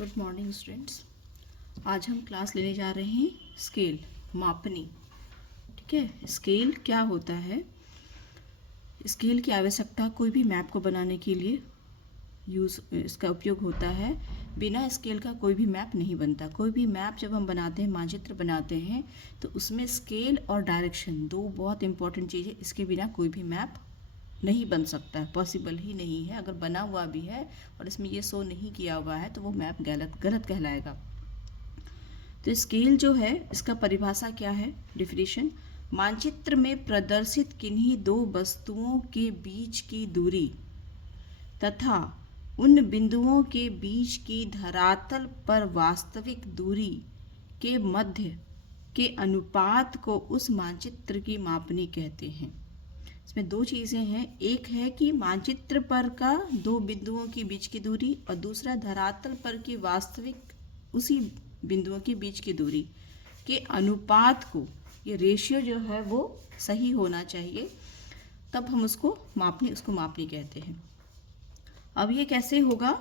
Good morning students. आज हम class लेने जा रहे हैं स्केल, मापनी। ठीक है, स्केल क्या होता है? स्केल की आवश्यकता कोई भी मैप को बनाने के लिए इसका उपयोग होता है। बिना स्केल का कोई भी मैप नहीं बनता। कोई भी मैप जब हम बनाते हैं, मानचित्र बनाते हैं, तो उसमें स्केल और डायरेक्शन दो बहुत इंपॉर्टेंट चीज़ है। इसके बिना कोई भी मैप नहीं बन सकता है, पॉसिबल ही नहीं है। अगर बना हुआ भी है और इसमें ये शो नहीं किया हुआ है तो वो मैप गलत कहलाएगा। तो स्केल जो है, इसका परिभाषा क्या है? डेफिनेशन: मानचित्र में प्रदर्शित किन्हीं दो वस्तुओं के बीच की दूरी तथा उन बिंदुओं के बीच की धरातल पर वास्तविक दूरी के मध्य के अनुपात को उस मानचित्र की मापनी कहते हैं। इसमें दो चीज़ें हैं। एक है कि मानचित्र पर का दो बिंदुओं के बीच की दूरी, और दूसरा धरातल पर की वास्तविक उसी बिंदुओं के बीच की दूरी के अनुपात को, ये रेशियो जो है वो सही होना चाहिए, तब हम उसको मापनी कहते हैं। अब ये कैसे होगा?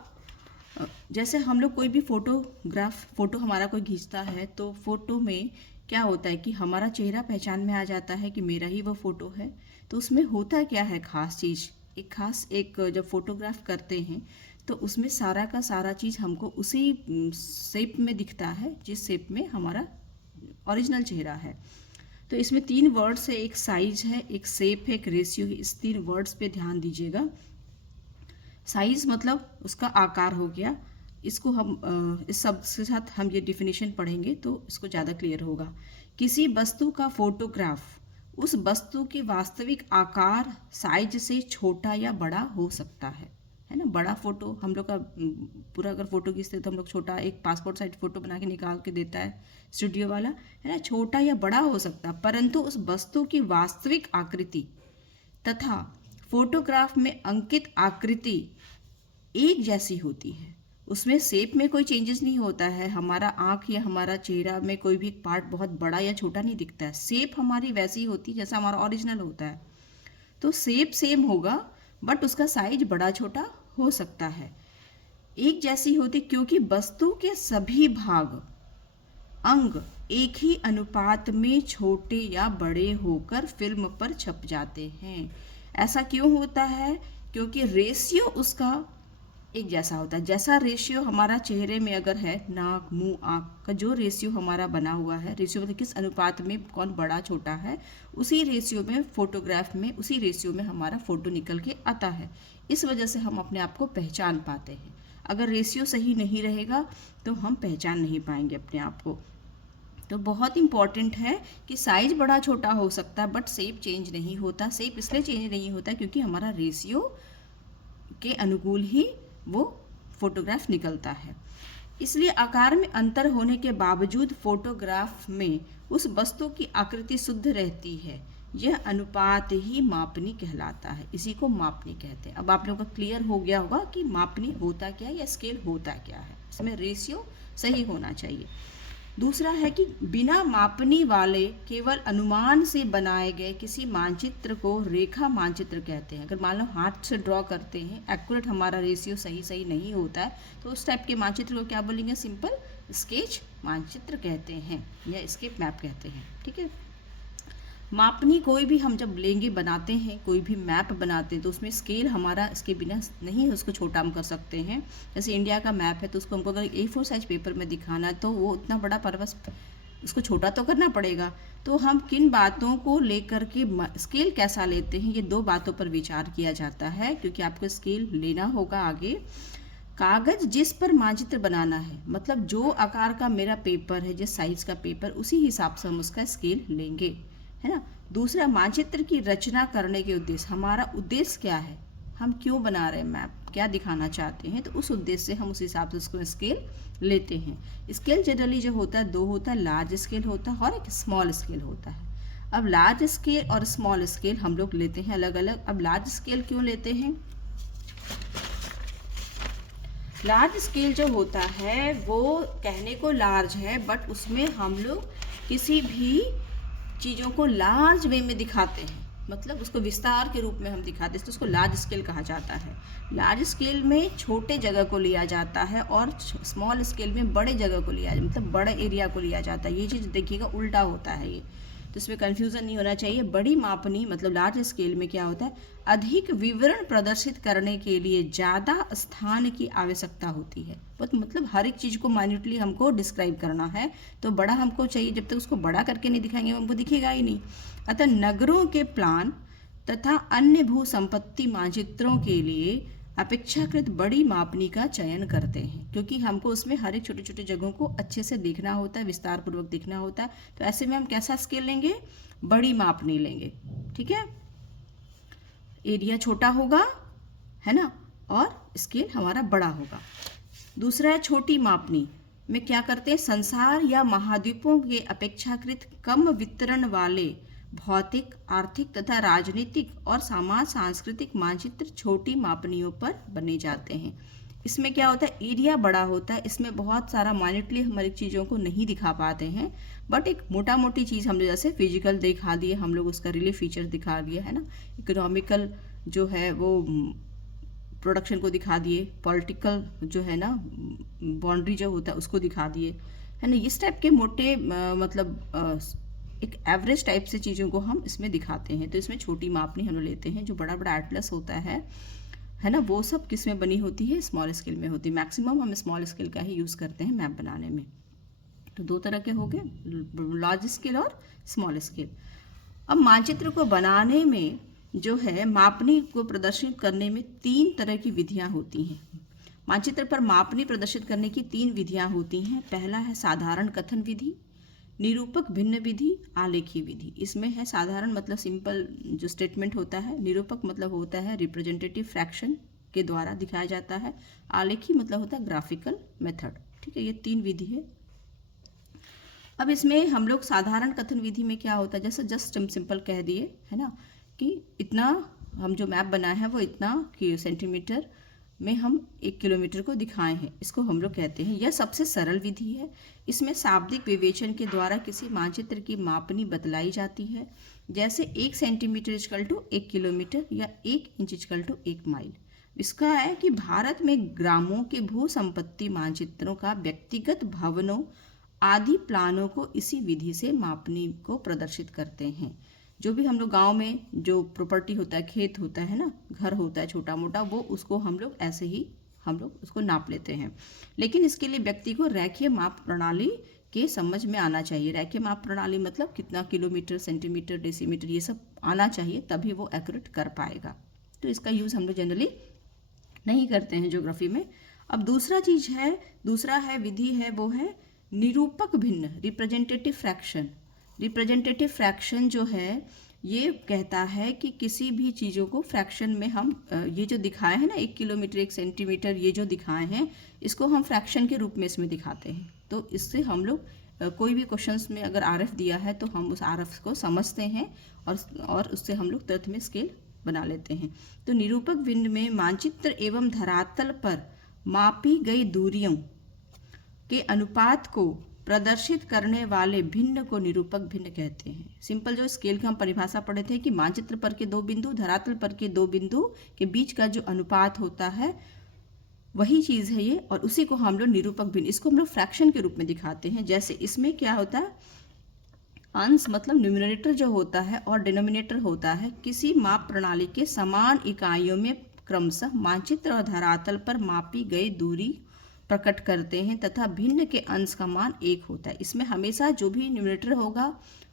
जैसे हम लोग कोई भी फोटो हमारा कोई खींचता है, तो फोटो में क्या होता है कि हमारा चेहरा पहचान में आ जाता है कि मेरा ही वो फ़ोटो है। तो उसमें होता क्या है खास चीज़, एक जब फोटोग्राफ करते हैं तो उसमें सारा का सारा चीज़ हमको उसी शेप में दिखता है जिस शेप में हमारा ओरिजिनल चेहरा है। तो इसमें तीन वर्ड्स है, एक साइज है, एक शेप है, एक रेशियो है। इस तीन वर्ड्स पे ध्यान दीजिएगा। साइज मतलब उसका आकार हो गया। इसको हम इस शब्द के साथ हम ये डिफिनेशन पढ़ेंगे तो इसको ज़्यादा क्लियर होगा। किसी वस्तु का फोटोग्राफ उस वस्तु के वास्तविक आकार, साइज से छोटा या बड़ा हो सकता है ना। बड़ा फोटो हम लोग का पूरा अगर फोटो खींचते तो हम लोग छोटा, एक पासपोर्ट साइज फोटो बना के निकाल के देता है स्टूडियो वाला, है ना। छोटा या बड़ा हो सकता, परंतु उस वस्तु की वास्तविक आकृति तथा फोटोग्राफ में अंकित आकृति एक जैसी होती है। उसमें शेप में कोई चेंजेस नहीं होता है। हमारा आँख या हमारा चेहरा में कोई भी पार्ट बहुत बड़ा या छोटा नहीं दिखता है। शेप हमारी वैसी होती है जैसा हमारा ओरिजिनल होता है। तो शेप सेम होगा बट उसका साइज बड़ा छोटा हो सकता है। एक जैसी होती क्योंकि वस्तु के सभी भाग, अंग एक ही अनुपात में छोटे या बड़े होकर फिल्म पर छप जाते हैं। ऐसा क्यों होता है? क्योंकि रेशियो उसका एक जैसा होता है। जैसा रेशियो हमारा चेहरे में अगर है, नाक, मुंह, आँख का जो रेशियो हमारा बना हुआ है, रेशियो मतलब किस अनुपात में कौन बड़ा छोटा है, उसी रेशियो में फोटोग्राफ में उसी रेशियो में हमारा फ़ोटो निकल के आता है। इस वजह से हम अपने आप को पहचान पाते हैं। अगर रेशियो सही नहीं रहेगा तो हम पहचान नहीं पाएंगे अपने आप को। तो बहुत इंपॉर्टेंट है कि साइज बड़ा छोटा हो सकता है बट शेप चेंज नहीं होता। शेप इसलिए चेंज नहीं होता क्योंकि हमारा रेशियो के अनुकूल ही वो फोटोग्राफ निकलता है। इसलिए आकार में अंतर होने के बावजूद फोटोग्राफ में उस वस्तु की आकृति शुद्ध रहती है। यह अनुपात ही मापनी कहलाता है। इसी को मापनी कहते हैं। अब आप लोगों का क्लियर हो गया होगा कि मापनी होता क्या है या स्केल होता क्या है। इसमें रेशियो सही होना चाहिए। दूसरा है कि बिना मापनी वाले केवल अनुमान से बनाए गए किसी मानचित्र को रेखा मानचित्र कहते हैं। अगर मान लो हाथ से ड्रॉ करते हैं, एक्यूरेट हमारा रेशियो सही नहीं होता है, तो उस टाइप के मानचित्र को क्या बोलेंगे? सिंपल स्केच मानचित्र कहते हैं या स्केप मैप कहते हैं। ठीक है। मापनी कोई भी हम जब लेंगे, बनाते हैं, कोई भी मैप बनाते हैं तो उसमें स्केल हमारा इसके बिना नहीं है, उसको छोटा हम कर सकते हैं। जैसे इंडिया का मैप है तो उसको हमको अगर A4 साइज पेपर में दिखाना है तो वो उतना बड़ा पर्पस, उसको छोटा तो करना पड़ेगा। तो हम किन बातों को लेकर के स्केल कैसा लेते हैं, ये दो बातों पर विचार किया जाता है, क्योंकि आपको स्केल लेना होगा आगे। कागज़ जिस पर मानचित्र बनाना है, मतलब जो आकार का मेरा पेपर है, जिस साइज का पेपर, उसी हिसाब से हम उसका स्केल लेंगे, है ना। दूसरा, मानचित्र की रचना करने के उद्देश्य, हमारा उद्देश्य क्या है, हम क्यों बना रहे हैं मैप, क्या दिखाना चाहते हैं, तो उस उद्देश्य से हम उस हिसाब से उसको स्केल लेते हैं। स्केल जनरली जो होता है दो होता है, लार्ज स्केल होता है और एक स्मॉल स्केल होता है। अब लार्ज स्केल और स्मॉल स्केल हम लोग लेते हैं अलग अलग। अब लार्ज स्केल क्यों लेते हैं? लार्ज स्केल जो होता है वो कहने को लार्ज है बट उसमें हम लोग किसी भी चीज़ों को लार्ज वे में दिखाते हैं। मतलब उसको विस्तार के रूप में हम दिखाते हैं, तो उसको लार्ज स्केल कहा जाता है। लार्ज स्केल में छोटे जगह को लिया जाता है और स्मॉल स्केल में बड़े जगह को लिया, मतलब बड़े एरिया को लिया जाता है। ये चीज़ देखिएगा उल्टा होता है ये, तो इसमें कन्फ्यूज़न नहीं होना चाहिए। बड़ी मापनी मतलब लार्ज स्केल में क्या होता है, अधिक विवरण प्रदर्शित करने के लिए ज़्यादा स्थान की आवश्यकता होती है। मतलब हर एक चीज़ को माइन्यूटली हमको डिस्क्राइब करना है, तो बड़ा हमको चाहिए। जब तक उसको बड़ा करके नहीं दिखाएंगे हमको दिखेगा ही नहीं। अतः नगरों के प्लान तथा अन्य भू संपत्ति मानचित्रों के लिए अपेक्षाकृत बड़ी मापनी का चयन करते हैं, क्योंकि हमको उसमें हर एक छोटे छोटे जगहों को अच्छे से देखना होता है, विस्तार पूर्वक देखना होता है। तो ऐसे में हम कैसा स्केल लेंगे, बड़ी मापनी लेंगे। ठीक है, एरिया छोटा होगा, है ना, और स्केल हमारा बड़ा होगा। दूसरा है छोटी मापनी में क्या करते हैं, संसार या महाद्वीपों के अपेक्षाकृत कम वितरण वाले भौतिक, आर्थिक तथा राजनीतिक और समाज सांस्कृतिक मानचित्र छोटी मापनियों पर बने जाते हैं। इसमें क्या होता है, एरिया बड़ा होता है, इसमें बहुत सारा माइन्यूटली हमारी चीज़ों को नहीं दिखा पाते हैं, बट एक मोटा मोटी चीज़ हमने जैसे फिजिकल दिखा दिए, हम लोग उसका रिलीफ फीचर दिखा दिया, है ना, इकोनॉमिकल जो है वो प्रोडक्शन को दिखा दिए, पॉलिटिकल जो है ना बाउंड्री जो होता है उसको दिखा दिए, है ना। इस टाइप के मोटे मतलब एक एवरेज टाइप से चीज़ों को हम इसमें दिखाते हैं। तो इसमें छोटी मापनी हम लोग लेते हैं। जो बड़ा बड़ा एटलस होता है ना, वो सब किस में बनी होती है, स्मॉल स्केल में होती है। मैक्सिमम हम स्मॉल स्केल का ही यूज़ करते हैं मैप बनाने में। तो दो तरह के हो गए, लार्ज स्केल और स्मॉल स्केल। अब मानचित्र को बनाने में जो है मापनी को प्रदर्शित करने में 3 तरह की विधियाँ होती हैं। मानचित्र पर मापनी प्रदर्शित करने की 3 विधियाँ होती हैं। पहला है साधारण कथन विधि, निरूपक भिन्न विधि, आलेखी विधि। इसमें है साधारण मतलब सिंपल जो स्टेटमेंट होता है, निरूपक मतलब होता है रिप्रेजेंटेटिव फ्रैक्शन के द्वारा दिखाया जाता है, आलेखी मतलब होता है ग्राफिकल मेथड। ठीक है, ये 3 विधि है। अब इसमें हम लोग साधारण कथन विधि में क्या होता है, जैसे जस्ट हम सिंपल कह दिए, है ना, कि इतना हम जो मैप बनाए हैं वो इतना सेंटीमीटर में हम 1 किलोमीटर को दिखाए हैं, इसको हम लोग कहते हैं। यह सबसे सरल विधि है। इसमें शाब्दिक विवेचन के द्वारा किसी मानचित्र की मापनी बतलाई जाती है, जैसे 1 सेंटीमीटर इक्वल टू 1 किलोमीटर या 1 इंच इक्वल टू 1 माइल। इसका है कि भारत में ग्रामों के भू संपत्ति मानचित्रों का व्यक्तिगत भवनों आदि प्लानों को इसी विधि से मापनी को प्रदर्शित करते हैं। जो भी हम लोग गांव में जो प्रॉपर्टी होता है, खेत होता है ना, घर होता है छोटा मोटा, वो उसको हम लोग ऐसे ही हम लोग उसको नाप लेते हैं। लेकिन इसके लिए व्यक्ति को रेखीय माप प्रणाली के समझ में आना चाहिए। रेखीय माप प्रणाली मतलब कितना किलोमीटर, सेंटीमीटर, डेसीमीटर, ये सब आना चाहिए, तभी वो एक्यूरेट कर पाएगा। तो इसका यूज़ हम लोग जनरली नहीं करते हैं ज्योग्राफी में। अब दूसरा है विधि है, वो है निरूपक भिन्न, रिप्रेजेंटेटिव फ्रैक्शन। रिप्रेजेंटेटिव फ्रैक्शन जो है ये कहता है कि किसी भी चीज़ों को फ्रैक्शन में हम ये जो दिखाए हैं ना 1 किलोमीटर 1 सेंटीमीटर, ये जो दिखाए हैं इसको हम फ्रैक्शन के रूप में इसमें दिखाते हैं। तो इससे हम लोग कोई भी क्वेश्चंस में अगर आरएफ दिया है तो हम उस आरएफ को समझते हैं और उससे हम लोग तुरंत में स्केल बना लेते हैं। तो निरूपक भिन्न में मानचित्र एवं धरातल पर मापी गई दूरियों के अनुपात को प्रदर्शित करने वाले भिन्न को निरूपक भिन्न कहते हैं। सिंपल जो स्केल की हम परिभाषा पढ़े थे कि मानचित्र पर के 2 बिंदु, धरातल पर के 2 बिंदु के बीच का जो अनुपात होता है वही चीज़ है ये, और उसी को हम लोग निरूपक भिन्न, इसको हम लोग फ्रैक्शन के रूप में दिखाते हैं। जैसे इसमें क्या होता है, अंश मतलब न्यूमरेटर जो होता है और डिनोमिनेटर होता है, किसी माप प्रणाली के समान इकाइयों में क्रमशः मानचित्र और धरातल पर मापी गई दूरी प्रकट करते हैं तथा भिन्न के अंश का मान 1 होता है। इसमें हमेशा जो भी न्यूमरेटर होगा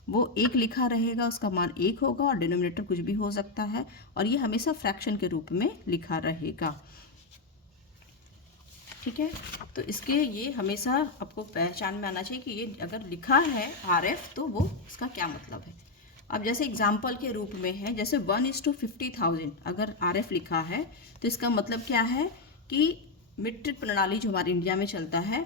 वो 1 लिखा रहेगा, उसका मान 1 होगा, और डिनोमिनेटर कुछ भी हो सकता है, और ये हमेशा फ्रैक्शन के रूप में लिखा रहेगा। ठीक है, तो इसके ये हमेशा आपको पहचान में आना चाहिए कि ये अगर लिखा है आरएफ तो वो इसका क्या मतलब है। अब जैसे एग्जाम्पल के रूप में है, जैसे 1:50,000 अगर आरएफ लिखा है तो इसका मतलब क्या है कि मीट्रिक प्रणाली जो हमारे इंडिया में चलता है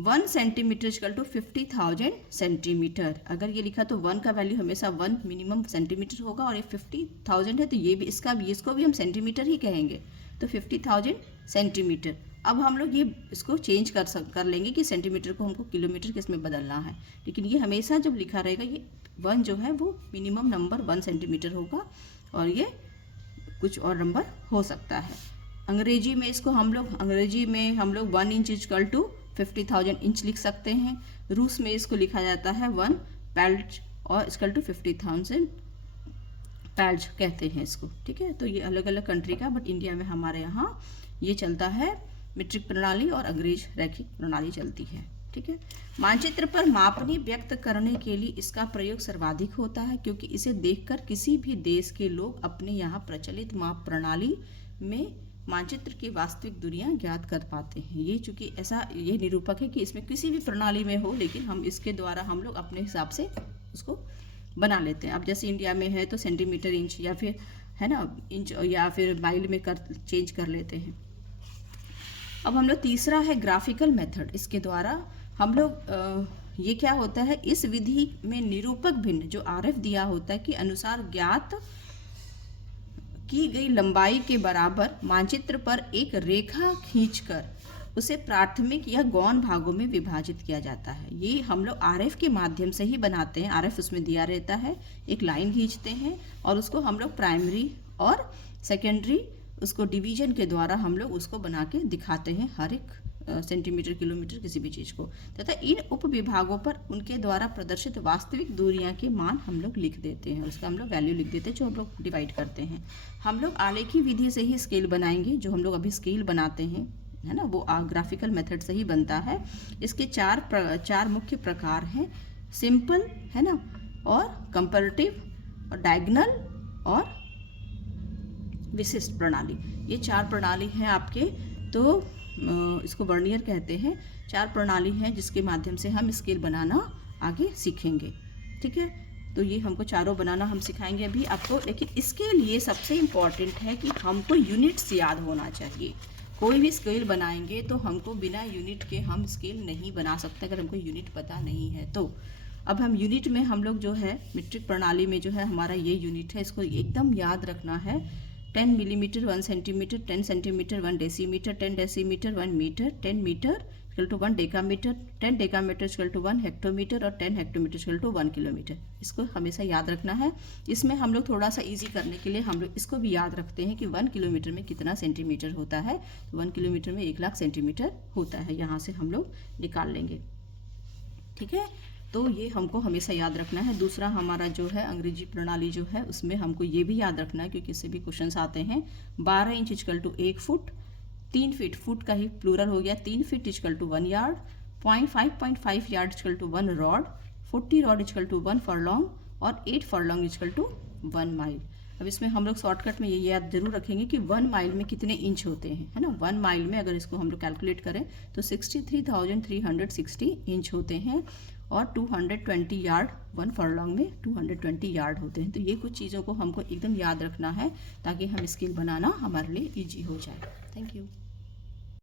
1 सेंटीमीटर इक्वल टू 50,000 सेंटीमीटर। अगर ये लिखा तो 1 का वैल्यू हमेशा 1 मिनिमम सेंटीमीटर होगा, और ये 50,000 है तो ये भी इसको भी हम सेंटीमीटर ही कहेंगे, तो 50,000 सेंटीमीटर। अब हम लोग ये इसको चेंज कर लेंगे कि सेंटीमीटर को हमको किलोमीटर किस में बदलना है, लेकिन ये हमेशा जब लिखा रहेगा ये 1 जो है वो मिनिमम नंबर 1 सेंटीमीटर होगा और ये कुछ और नंबर हो सकता है। अंग्रेजी में हम लोग 1 इंच इक्वल टू 50,000 इंच लिख सकते हैं। रूस में इसको लिखा जाता है 1 पैल्ज और इक्वल टू 50,000 पैल्ज कहते हैं इसको, ठीक है। तो ये अलग अलग कंट्री का, बट इंडिया में हमारे यहाँ ये चलता है मीट्रिक प्रणाली और अंग्रेज रैखिक प्रणाली चलती है, ठीक है। मानचित्र पर मापनी व्यक्त करने के लिए इसका प्रयोग सर्वाधिक होता है, क्योंकि इसे देखकर किसी भी देश के लोग अपने यहाँ प्रचलित माप प्रणाली में मानचित्र की वास्तविक दूरियां ज्ञात कर पाते हैं। ये चूंकि ऐसा ये निरूपक है कि इसमें किसी भी प्रणाली में हो, लेकिन हम इसके द्वारा हम लोग अपने हिसाब से उसको बना लेते हैं। अब जैसे इंडिया में है तो सेंटीमीटर, इंच या फिर है ना इंच या फिर माइल में चेंज कर लेते हैं। अब हम लोग तीसरा है ग्राफिकल मेथड। इसके द्वारा हम लोग ये क्या होता है, इस विधि में निरूपक भिन्न जो आरएफ दिया होता है कि अनुसार ज्ञात की गई लंबाई के बराबर मानचित्र पर एक रेखा खींचकर उसे प्राथमिक या गौण भागों में विभाजित किया जाता है। ये हम लोग आरएफ के माध्यम से ही बनाते हैं। आरएफ उसमें दिया रहता है, एक लाइन खींचते हैं और उसको हम लोग प्राइमरी और सेकेंडरी उसको डिवीजन के द्वारा हम लोग उसको बना के दिखाते हैं, हर एक सेंटीमीटर, किलोमीटर, किसी भी चीज़ को, तथा इन उप विभागों पर उनके द्वारा प्रदर्शित वास्तविक दूरियां के मान हम लोग लिख देते हैं। उसका हम लोग वैल्यू लिख देते हैं जो हम लोग डिवाइड करते हैं। हम लोग आलेखी विधि से ही स्केल बनाएंगे। जो हम लोग अभी स्केल बनाते हैं है ना, वो ग्राफिकल मेथड से ही बनता है। इसके चार मुख्य प्रकार हैं, सिंपल है ना, और कंपैरेटिव और डायगोनल और विशिष्ट प्रणाली। ये 4 प्रणाली हैं आपके, तो इसको वर्नियर कहते हैं। 4 प्रणाली हैं जिसके माध्यम से हम स्केल बनाना आगे सीखेंगे, ठीक है। तो ये हमको चारों बनाना हम सिखाएंगे अभी आपको, लेकिन इसके लिए सबसे इम्पॉर्टेंट है कि हमको यूनिट्स याद होना चाहिए। कोई भी स्केल बनाएंगे तो हमको बिना यूनिट के हम स्केल नहीं बना सकते, अगर हमको यूनिट पता नहीं है तो। अब हम यूनिट में हम लोग जो है मीट्रिक प्रणाली में जो है हमारा ये यूनिट है, इसको एकदम याद रखना है। 10 millimetre 1 centimetre, 10 centimetre 1 decimetre, 10 decimetre 1 metre, 10 metre equal to 1 decametre, 10 decametre equal to 1 hectometre और 10 हेक्टोमीटर इक्वल टू 1 किलोमीटर। इसको हमेशा याद रखना है। इसमें हम लोग थोड़ा सा इजी करने के लिए हम लोग इसको भी याद रखते हैं कि 1 किलोमीटर में कितना सेंटीमीटर होता है। 1 किलोमीटर में 1 लाख सेंटीमीटर होता है, यहाँ से हम लोग निकाल लेंगे, ठीक है। तो ये हमको हमेशा याद रखना है। दूसरा हमारा जो है अंग्रेजी प्रणाली जो है, उसमें हमको ये भी याद रखना है क्योंकि इससे भी क्वेश्चंस आते हैं। 12 inch equal to 1 foot, 3 feet, foot का ही प्लूरल हो गया, 3 feet equal to 1 yard, 5.5 yard equal to 1 rod, 40 rod equal to 1 furlong और 8 फरलॉन्ग इक्वल टू 1 माइल। अब इसमें हम लोग शॉर्टकट में ये याद जरूर रखेंगे कि 1 माइल में कितने इंच होते हैं, है ना। 1 माइल में अगर इसको हम लोग कैलकुलेट करें तो 63,360 इंच होते हैं और 220 यार्ड, 1 फरलॉन्ग में 220 यार्ड होते हैं। तो ये कुछ चीज़ों को हमको एकदम याद रखना है ताकि हम स्केल बनाना हमारे लिए ईजी हो जाए। Thank you.